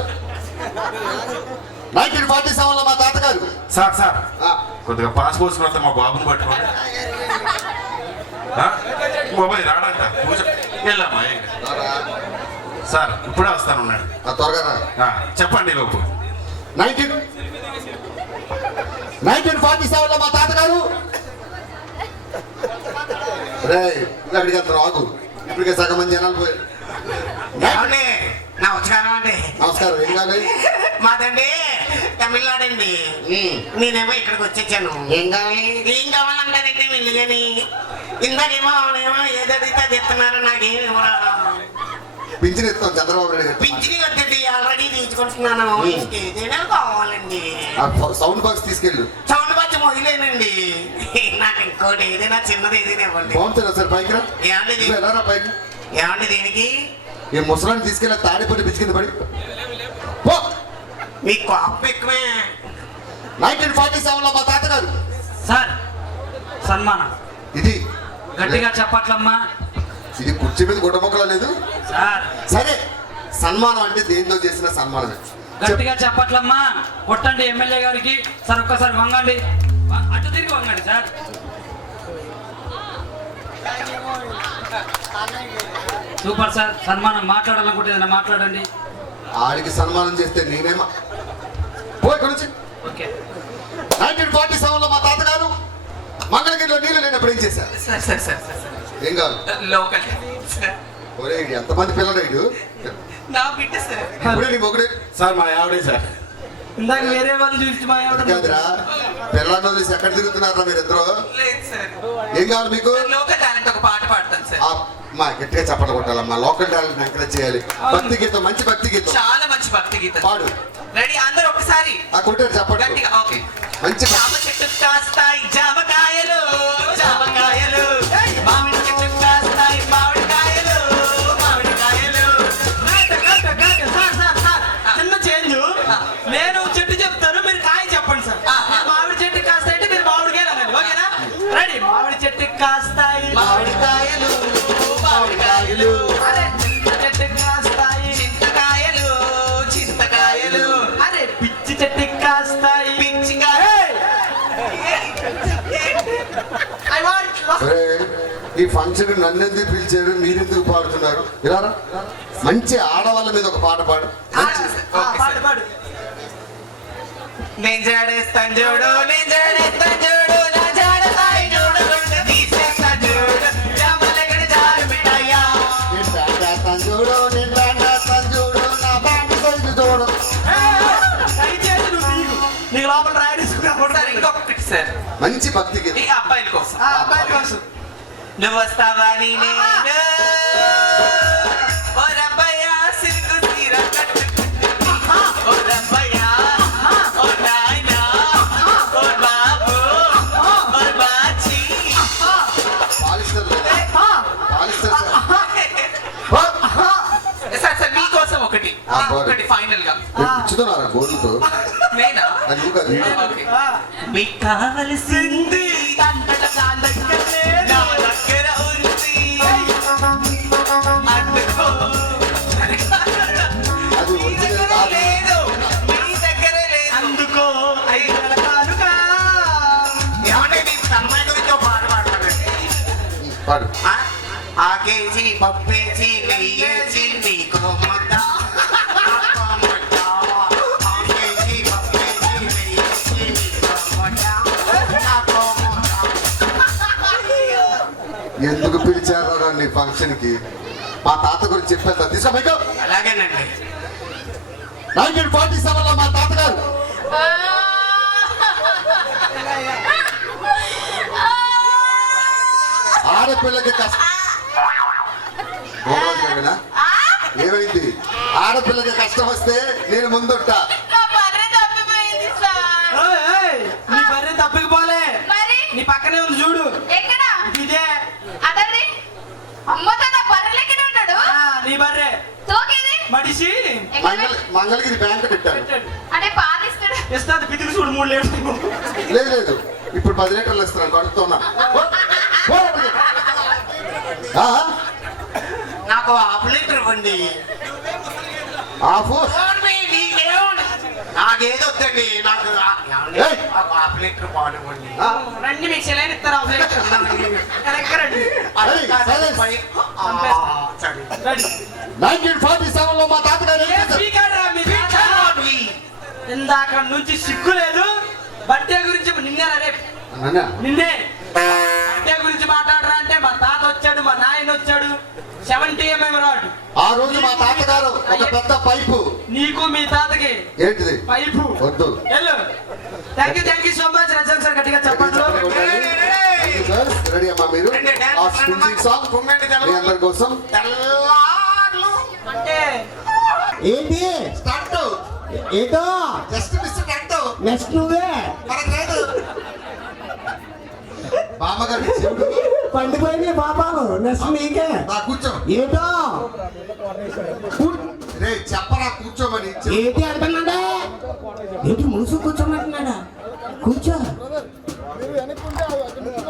1947 లో మా తాతగారు సార్ సార్ ఆ, కొద్దిగా పాస్ పోసుకున్న మా బాబుని పట్టుకోండి. బాబాయ్ రాడంట కూర్చో. వెళ్ళమ్మా రారా. సార్ ఇప్పుడే వస్తాను ఉన్నాడు. త్వరగా రా. చెప్పండి లోపు. 1947 లో మా తాతగారు రే అక్కడికి వెళ్తారు ఆగు, ఇప్పటికే సగం మంది జనాలు పోయారు. నమస్కారం అండి. నమస్కారం. ఏం కావాలి? మాదండి తమిళనాడు అండి. నేనేమో ఇక్కడికి వచ్చేసాను. ఏం కావాలంటారండి వీళ్ళు కానీ ఇందాకేమో ఏది అడిగితే అది ఇస్తున్నారు. నాకేమి ఇవ్వరా? పింఛన్ ఇస్తాం చంద్రబాబు నాయుడు గారు. పింఛని వద్దండి, ఆల్రెడీ తీసుకుంటున్నాను. ఏదైనా కావాలండి. ఆ సౌండ్ బాక్స్ తీసుకెళ్ళు. సౌండ్ వచ్చి మొదలేనండి. నాకు ఇంకోటి ఏదైనా చిన్నది ఏదైనా ఇవ్వండి. బాగుంటుంది సార్ పైకి రా. ఏమండి వెళ్ళరా పైకి. ఏమండి దీనికి ఈ ముసలాన్ని తీసుకెళ్ళి తాడిపడి పిచ్చికింద పడి పో. మీకు కోపం ఎక్కువే. 1947 లో మా తాతగారు సార్ సన్మానం ఇది గట్టిగా చెప్పట్లమ్మా ఇది కుర్చీ మీద గుడ్డమొక్కలా లేదు సార్. సరే, సన్మానం అంటే దేంతో చేసిన సన్మానమే. గట్టిగా చెప్పట్లమ్మా కొట్టండి ఎమ్మెల్యే గారికి. సార్ ఒక్కసారి వంగండి, అటు తిరిగి వంగండి సార్. Super sir. సన్మానం మాట్లాడాలనుకుంటే ఏదైనా మాట్లాడండి. ఆడికి సన్మానం చేస్తే నేనేమా పో ఇక్కడి నుంచి. ఓకే 1947 లో మా తాతగారు మంగళగిరిలో నీళ్లు లేనప్పుడు ఏం చేశారు? సార్ సార్ సార్ ఏం కావాలి? లోకల్ ఒరే ఇది ఎంతమంది పిల్లడు ఇడు? నా బిడ్డ సార్. ఇప్పుడే నీ మొగుడే సార్ మా ఆవిడే సార్. ఇందాక వేరే వాళ్ళు చూసి మా ఆవిడ కాదురా, పిల్లలు వదిలేసి ఎక్కడ తిరుగుతున్నారా మీరిద్దరు? లేదు సార్. ఏం కావాలి మీకు? లోకల్ టాలెంట్ ఒక పాట పాడతాను సార్. మా గట్టిగా చప్పట్లు కొట్టాలమ్మా. లోకల్ టాలెంట్ ఎంకరేజ్ చేయాలి. భక్తి గీతం, మంచి భక్తి గీతం చాలా మంచి భక్తి గీతం పాడు. రెడీ అందరూ ఒకసారి ఆ కొట్టారు చప్పట్లు. గట్టిగా. ఓకే. మంచి జామ చెట్టు కాస్తాయి జామకాయలు, జామకాయలు. మామిడి చెట్టు కాస్తాయి మామిడికాయలు, మామిడికాయలు. చిన్న చేంజ్. నేను చెట్టు చెప్తాను, మీరు కాయ చెప్పండి సార్. మామిడి చెట్టు కాస్తాయి అంటే మీరు మామిడికాయలు అనండి. ఓకేనా? రెడీ. మామిడి చెట్టు కాస్తాయి మామిడికాయలు, మామిడికాయలు. అరే చింత చెట్టు కాస్తాయి చింతకాయలు, చింతకాయలు. అరే పిచ్చి చెట్టు కాస్తాయి పిచ్చికాయలు. ఐ వాంట్ ఒరే, ఈ ఫంక్షన్ నన్నెందుకు పిలిచారు, మీరెందుకు పాడుతున్నారు? ఇలా రా. మంచి ఆడవాళ్ళ మీద ఒక పాట పాడు. మంచి పాడు పాడు. నేను జాడేస్తాను చూడు, నేను జాడేస్తాను చూడు, నా జాడతాయి చూడు, గుండె తీసేస్తా చూడు, జామలగడ జారు మిఠాయా. నేను బ్యాండ్ వేస్తాను చూడు, నేను బ్యాండ్ వేస్తాను చూడు, నా బ్యాండ్ సైజు చూడు. దయచేసి నువ్వు తీయకు. నీకు లోపల రాయడేసుకున్నా సార్ ఇంకొకటి సార్, మంచి భక్తి గీతం. ఈ అబ్బాయిల కోసం. ఆ అబ్బాయి కోసం. నువ్వు వస్తావా నీ నేను ఓ రబ్బయ్యా సిల్కు సీర కట్టుకుంటుంది, ఓ రబ్బయ్యా, ఓ నాయనా, ఓ బాబు, ఓ బాచి. పాలిస్తారు లేదా? పాలిస్తారు సార్. సార్ సార్ మీకోసం ఒకటి, ఒకటి ఫైనల్ గా. నేను కూర్చుతున్నారా గోర్లతో? నేనా? అది నువ్వు కాదు, వీడు. ఓకే. మీకు కావలసింది నా దగ్గర ఉంది, అందుకో. అది మీ ఒరిజినల్ దగ్గర కాదు. లేదు, మీ దగ్గర లేదు. ఐదల కానుక. ఏమంటే నీకు అమ్మాయి గురించి ఒక పాట పాడతానండి. పాడు. ఆ కేజీ పప్పేసి నెయ్యేసి నీకు ముద్ద, నాకు ముద్ద. ఆ కేజీ పప్పేసి నెయ్యేసి నీకు ముద్ద, నాకు ముద్ద. ఎందుకు పిలిచారా నీ ఫంక్షన్ కి? మా తాత గురించి చెప్పేస్తా. తీసుకో మీకు. అలాగేనండి. 1947 లో మా తాతగారు ఆడపిల్లకి కష్టం. ఏమైంది? ఆడపిల్లకి కష్టం వస్తే నేను ముందుంటా. ఏయ్, ఏయ్, నీ బర్రె తప్పిపోలే, మరి నీ పక్కనే ఉంది చూడు. ఎక్కడ ఇదే అతన్ని అమ్మతో నా బర్రెలెక్కడే ఉన్నాడు. నీ బర్రె తోకేది మడిసి మంగళగిరి బ్యాంక్ పెట్టాను. అంటే పాలిస్తాడు. ఇస్తాది పితికి చూడు 3 లీటర్లు. లేదు లేదు, ఇప్పుడు 10 లీటర్లు ఇస్తున్నాను కడుతున్నా. నాకు హాఫ్ లీటర్ ఇవ్వండి. ఆఫు నాకేదో వద్దండి, నాకు హాఫ్ లీటర్ పాలు ఇవ్వండి. రండి మీకు సెలైన్ ఇస్తారు. ఎక్కడండి? 1947 లో మా తాతగారు ఏం చేశారు? ఇందాక నుంచి సిగ్గు లేదు. బర్త్డే గురించి నిన్నే రేపు నాన్న, నిన్నే బర్త్డే గురించి మాట్లాడరా అంటే మా తాత వచ్చాడు, మా నాయన వచ్చాడు. 70 mm రాడ్. ఆ రోజు మా తాతగారు ఒక పెద్ద పైపు. నీకు మీ తాతకి ఏంటిది? పైపు. వద్దు. Thank you so much. రజన్ sir గట్టిగా చెప్పండి. రెడీ అమ్మా మీరు? ఆ స్పించింగ్ సాంగ్ మీ అందరి కోసం. తెల్లార్లు అంటే ఏంటి స్టార్ట్. ఏదో జస్ట్ మిస్ స్టార్ట్. నెక్స్ట్ నువ్వే మనకు లేదు. బామ్మగారి చెవుడు. పండిపోయినాయి పాపాలు. నెక్స్ట్ నీకే. నా కూర్చో. ఏదో రే చెప్పరా కూర్చోమని. ఏంటి అంటున్నాడా? ఏంటి మునుసు కూర్చోమంటున్నాడా? కూర్చో.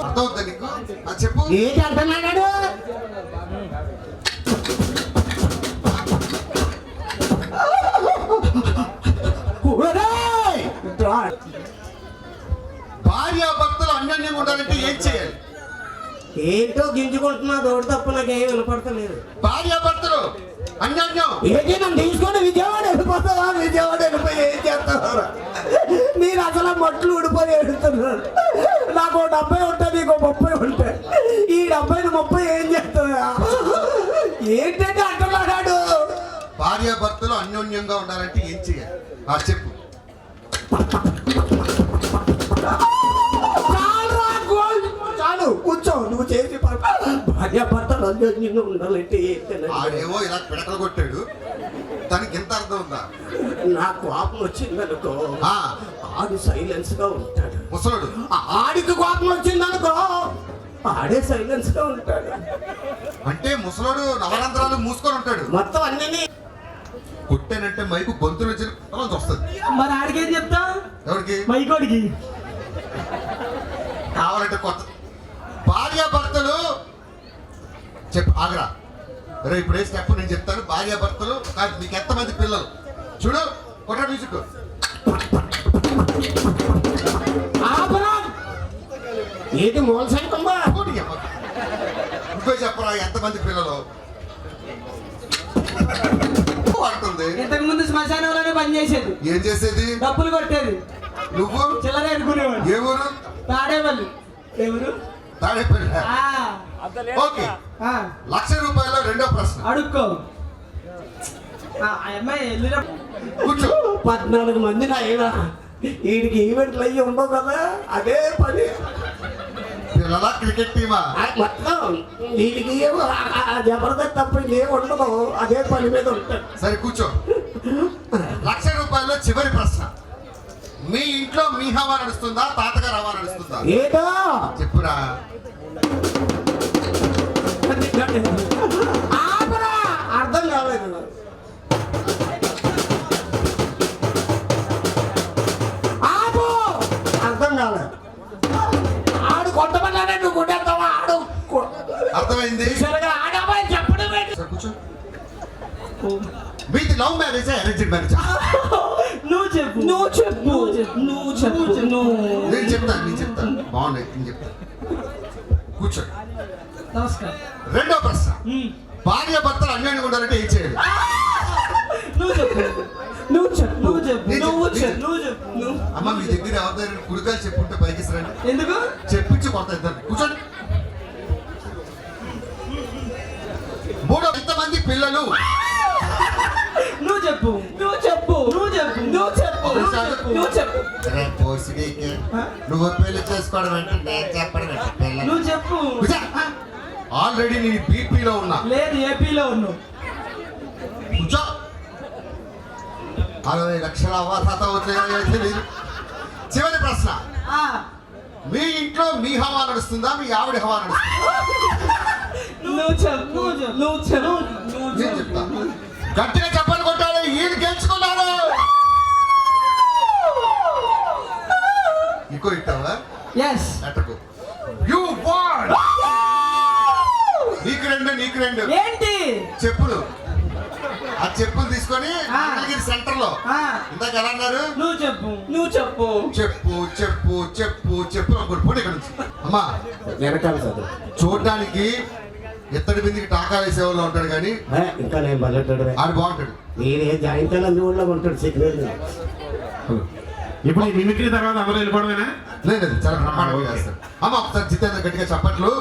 అర్థమవుతా నీకు? చెప్పు. ఏంటి అంటున్నాడు? భార్యాభర్తలు అన్యోన్యంగా ఉండాలంటే ఏం చేయాలి? ఏంటో గింజుకుంటున్నా తోడు తప్ప నాకేం వినపడతలేదు. భార్యాభర్తలు అన్యోన్యం. ఏంటి నన్ను తీసుకొని విజయవాడ వెళ్ళిపోతావా? విజయవాడ వెళ్ళిపోయి ఏం చేస్తారా? మీరు అసలు మట్లు ఊడిపోయి వెళ్తున్నారు. నాకు 70 ఉంటాయి, నీకు 30 ఉంటాయి. ఈ 70 30 ఏం చేస్తావా? ఏంటంటే అంటున్నాడు. భార్యాభర్తలు అన్యోన్యంగా ఉండాలంటే ఏం చేయాలి? చెప్పు. చాలు కూర్చో. నువ్వు చేసి భార్యాభర్తలు అన్యోన్యంగా ఉండాలంటే ఏంటంటే ఆడేమో ఇలా పిడకలు కొట్టాడు, దానికి ఎంత అర్థం ఉందా? నాకు కోపం వచ్చిందనుకో ఆడు సైలెన్స్ గా ఉంటాడు. ముసలుడు. ఆడికి కోపం వచ్చిందనుకో ఆడే సైలెన్స్ గా ఉంటాడు. అంటే ముసలోడు నవరంధ్రాలు మూసుకొని ఉంటాడు. మొత్తం అన్నీ కొట్టానంటే మైకు గొంతులు వచ్చి వస్తుంది. మరి ఆడికేం చెప్తా? ఎవరికి? మైకోడికి. కావాలంటే కొత్త భార్యాభర్తలు చెప్పు. ఆగ్రా రే, ఇప్పుడు ఏ స్టెప్ నేను చెప్తాను. భార్యాభర్తలు కాదు, నీకు ఎంతమంది పిల్లలు? చూడు కొట్ట మ్యూజిక్. ఏంటి మూల సైకమ్మా? నువ్వే చెప్పరా ఎంతమంది పిల్లలు అంటుంది. ఇంతకు ముందు శ్మశానంలోనే పనిచేసేది. ఏం చేసేది? డబ్బులు కొట్టేది. నువ్వు చిల్లర ఎడుకునేవాడు. ఏ ఊరు? తాడేపల్లి. ఎవరు? తాడేపల్లి. ఓకే. 1,00,000 రూపాయలు రెండో ప్రశ్న అడుక్కో. ఆ అమ్మాయి వెళ్ళిన కూర్చో. 14 మంది నాయనా. వీడికి ఈవెంట్లు అయ్యి ఉండవు కదా, అదే పని. పిల్లల క్రికెట్ టీమా? మొత్తం వీడికి జబర్దస్త్ తప్ప ఏం ఉండదు, అదే పని మీద ఉంటాడు. సరే కూర్చో. 1,00,000 రూపాయల్లో చివరి ప్రశ్న. మీ ఇంట్లో మీ హవా నడుస్తుందా, తాతగారు హవా నడుస్తుందా? ఏదో చెప్పురా. అర్థం కాలేదు. అర్థం కాలేదు. ఆడు కొట్టమన్నాడే నువ్వు కొట్టేస్తావా? ఆడు అర్థమైంది. ఆడమని చెప్పడం కూర్చో. మీది లవ్ మ్యారేజ్ అరేంజ్డ్ మ్యారేజ్? నువ్వు చెప్పు. నువ్వు చెప్పు నువ్వు చెప్పు నువ్వు. నేను చెప్తాను బాగున్నాయి నేను చెప్తాను. కూర్చోండి. నమస్కారం. రెండో ప్రశ్న, భార్య భర్తలు అన్యోన్యంగా ఉండాలంటే ఏం చేయాలి? నువ్వు చెప్పు నువ్వు చెప్పు నువ్వు చెప్పు నేను నువ్వు చెప్తాను. చెప్పు నువ్వు చెప్పు నువ్వు. అమ్మ మీ దగ్గర ఎవరి కుడికాయలు చెప్పుంటే పైకి రండి, ఎందుకు? చెప్పించి కొత్త ఇద్దరు కూర్చోండి. మూడో, ఎంతమంది పిల్లలు? నువ్వు చెప్పు నువ్వు చెప్పు నువ్వు చెప్పు నువ్వు చెప్పు నువ్వు చెప్పు. నువ్వు పెళ్లి చేసుకోవడం అంటే నేను చెప్పడం ఏంటి? పిల్లలు. నువ్వు చెప్పు. ఆల్రెడీ నేను బీపీలో ఉన్నా. లేదు, ఏపీలో ఉన్నావు. కూర్చో. 60 లక్షల అవాతాత అవుతాయో తెలియదు. చివరి ప్రశ్న, ఆ, మీ ఇంట్లో మీ హవా నడుస్తుందా మీ ఆవిడ హవా నడుస్తుందా? నువ్వు చెప్పు నువ్వు చెప్పు నేను చెప్తాను. గట్టిగా చెప్పని కొట్టాలి. ఈయన గెలుచుకున్నాడు. ఇంకో ఇట్టావా? ఎస్. అట్టకు. You won. నీకు రెండు ఏంటి? చెప్పులు. ఆ చెప్పులు తీసుకొని ఆ. సెంటర్ లో ఆ, ఇందాక ఎలా అన్నారు? నువ్వు చెప్పు నువ్వు చెప్పు. చెప్పులు ఒకటి పోటీ ఇక్కడ నుంచి. అమ్మా వెనకాల చదువు. చూడడానికి ఎత్తడి బిందికి టాకా వేసేవాళ్ళు ఉంటాడు కానీ ఇంకా నేను బల్లెట్టాడు. ఆడు బాగుంటాడు. మీరే జాయింట్ మీ ఊళ్ళో ఉంటాడు సిగ్నల్. ఇప్పుడు ఈ మిమిక్రీ తర్వాత అందరూ వెళ్ళిపోవడమేనా? లేదు చాలా బ్రహ్మాండంగా చేస్తాడు. అమ్మ ఒకసారి జితేంద్ర గట్టిగా చప్పట్లు.